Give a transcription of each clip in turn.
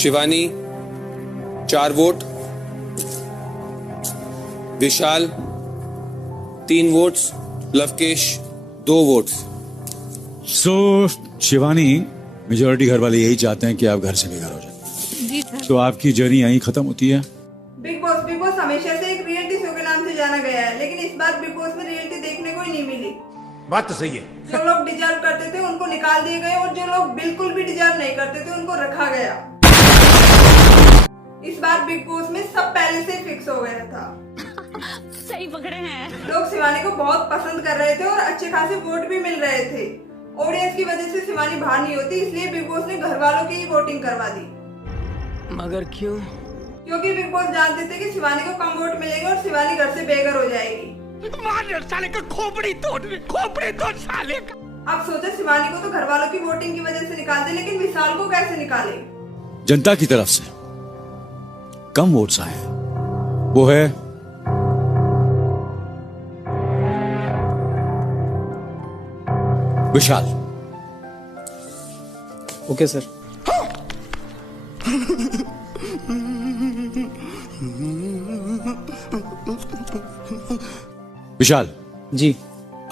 Shivani 4 vote, विशाल 3 votes, Lavkesh 2 votes. सो Shivani, majority घर वाले यही चाहते हैं कि आप घर से बेघर हो जाए। जी सर। तो आपकी जर्नी यहीं खत्म होती है। बिग बॉस हमेशा से एक रियलिटी शो के नाम से जाना गया है, लेकिन इस बार बिग बॉस में रियलिटी देखने को ही नहीं मिली। बात तो सही है। जो लोग डिजर्व करते थे उनको निकाल दिए गए और जो लोग बिल्कुल भी डिजर्व नहीं करते थे उनको रखा गया। इस बार बिग बॉस में सब पहले से फिक्स हो गया था। सही पकड़े हैं। लोग शिवानी को बहुत पसंद कर रहे थे और अच्छे खासे वोट भी मिल रहे थे। ऑडियंस की वजह से शिवानी बाहर नहीं होती, इसलिए बिग बॉस ने घर वालों की वोटिंग करवा दी। मगर क्यों? क्योंकि बिग बॉस जानते थे कि शिवानी को कम वोट मिलेंगे और शिवानी घर से बेघर हो जाएगी। साले का खोपड़ी तोड़ साले का। अब सोचा शिवानी को तो घर वालों की वोटिंग की वजह से निकाल दे, लेकिन विशाल को कैसे निकाले? जनता की तरफ से कम वोट्स आए हैं, वो है विशाल। Okay sir. विशाल जी।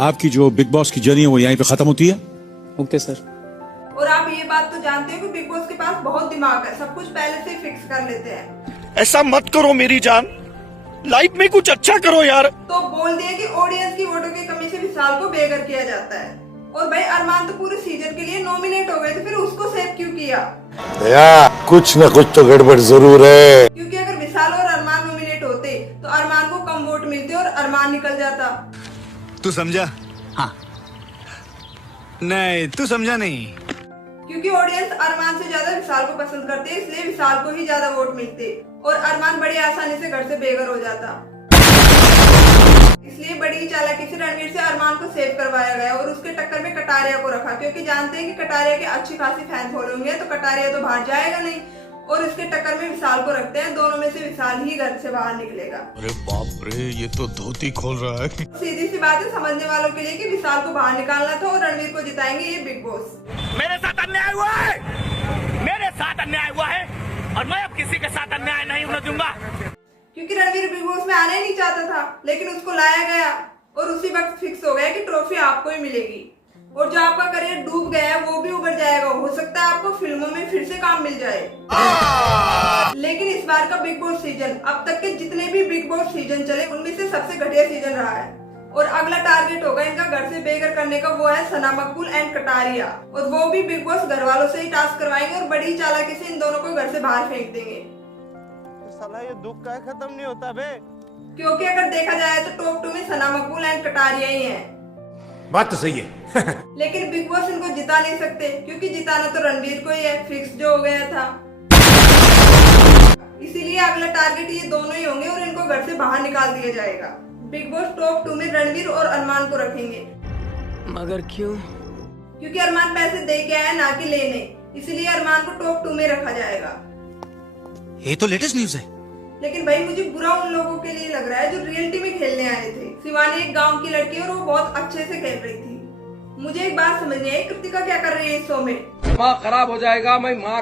आपकी जो बिग बॉस की जर्नी है वो यहीं पे खत्म होती है। Okay sir. और आप ये बात तो जानते हो कि बिग बॉस के पास बहुत दिमाग है, सब कुछ पहले से फिक्स कर लेते हैं। ऐसा मत करो मेरी जान, लाइफ में कुछ अच्छा करो यार। तो बोल दिया कि ऑडियंस की वोटों की कमी से विशाल को बेघर किया जाता है। और भाई अरमान तो पूरे सीजन के लिए नॉमिनेट हो गए थे, फिर उसको सेव क्यों किया? कुछ न कुछ तो गड़बड़ जरूर है। क्योंकि अगर विशाल और अरमान नॉमिनेट होते तो अरमान को कम वोट मिलते और अरमान निकल जाता। तू समझा? हाँ। नहीं, तू समझा नहीं। क्योंकि ऑडियंस अरमान से ज्यादा विशाल को पसंद करते हैं, इसलिए विशाल को ही ज्यादा वोट मिलते और अरमान बड़ी आसानी से घर से बेघर हो जाता। इसलिए बड़ी चालाकी से रणवीर से अरमान को सेव करवाया गया और उसके टक्कर में कटारिया को रखा, क्योंकि जानते हैं कि कटारिया के अच्छी खासी फैन फॉलोइंग है, तो कटारिया तो बाहर जाएगा नहीं और इसके टक्कर में विशाल को रखते हैं। दोनों में से विशाल ही घर से बाहर निकलेगा। अरे बाप रे, ये तो धोती खोल रहा है। सीधी सी बात है समझने वालों के लिए कि विशाल को बाहर निकालना था और रणवीर को जिताएंगे ये बिग बॉस। मेरे साथ अन्याय हुआ है, मेरे साथ अन्याय हुआ है और मैं अब किसी के साथ अन्याय नहीं होने दूंगा। क्योंकि रणवीर बिग बॉस में आना ही नहीं चाहता था, लेकिन उसको लाया गया और उसी वक्त फिक्स हो गया कि ट्रॉफी आपको ही मिलेगी और जो आपका करियर डूब गया है वो भी उभर जाएगा। हो सकता है आपको फिल्मों में फिर से काम मिल जाए। लेकिन इस बार का बिग बॉस सीजन अब तक के जितने भी बिग बॉस सीजन चले उनमें से सबसे घटिया सीजन रहा है और अगला टारगेट होगा इनका घर से बेघर करने का, वो है सना मकबूल एंड कटारिया। और वो भी बिग बॉस घर वालों से ही टास्क करवाएंगे और बड़ी चालाकी से इन दोनों को घर से बाहर फेंक देंगे। साला ये दुख का खत्म नहीं होता बे। क्योंकि अगर देखा जाए तो टॉप 2 में सना मकबूल एंड कटारिया ही है। बात तो सही है। लेकिन बिग बॉस इनको जिता नहीं सकते, क्योंकि जिताना तो रणवीर को ही है, फिक्स जो हो गया था। इसीलिए अगला टारगेट ये दोनों ही होंगे और इनको घर से बाहर निकाल दिया जाएगा। बिग बॉस टॉप 2 में रणवीर और अरमान को रखेंगे। मगर क्यों? क्योंकि अरमान पैसे दे के आया ना कि लेने, इसलिए अरमान को टॉप 2 में रखा जाएगा। ये तो लेटेस्ट न्यूज है। लेकिन भाई मुझे बुरा उन लोगों के लिए लग रहा है जो रियलिटी में खेलने आए थे। शिवानी एक गांव की लड़की और वो बहुत अच्छे से खेल रही थी। मुझे एक बात समझ नहीं आई, कृतिका क्या कर रही है इस शो में? माँ खराब हो जाएगा, मैं माँ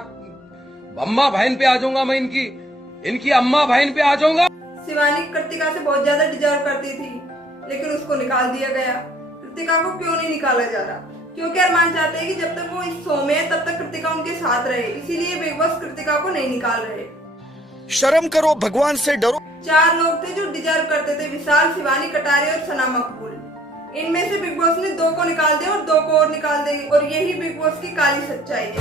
अम्मा बहन पे आ जाऊंगा, मैं इनकी अम्मा बहन पे आ जाऊंगा। शिवानी कृतिका से बहुत ज्यादा डिजर्व करती थी, लेकिन उसको निकाल दिया गया। कृतिका को क्यों नहीं निकाला जा रहा? क्योंकि अरमान चाहते हैं कि जब तक वो इस शो में है तब तक कृतिका उनके साथ रहे, इसीलिए बिग बॉस कृतिका को नहीं निकाल रहे। शर्म करो, भगवान से डरो। 4 लोग थे जो डिजर्व करते थे, विशाल, शिवानी, कटारिया और सना मकबूल। इनमें से बिग बॉस ने 2 को निकाल दिया और 2 को और निकाल देंगे और यही बिग बॉस की काली सच्चाई है।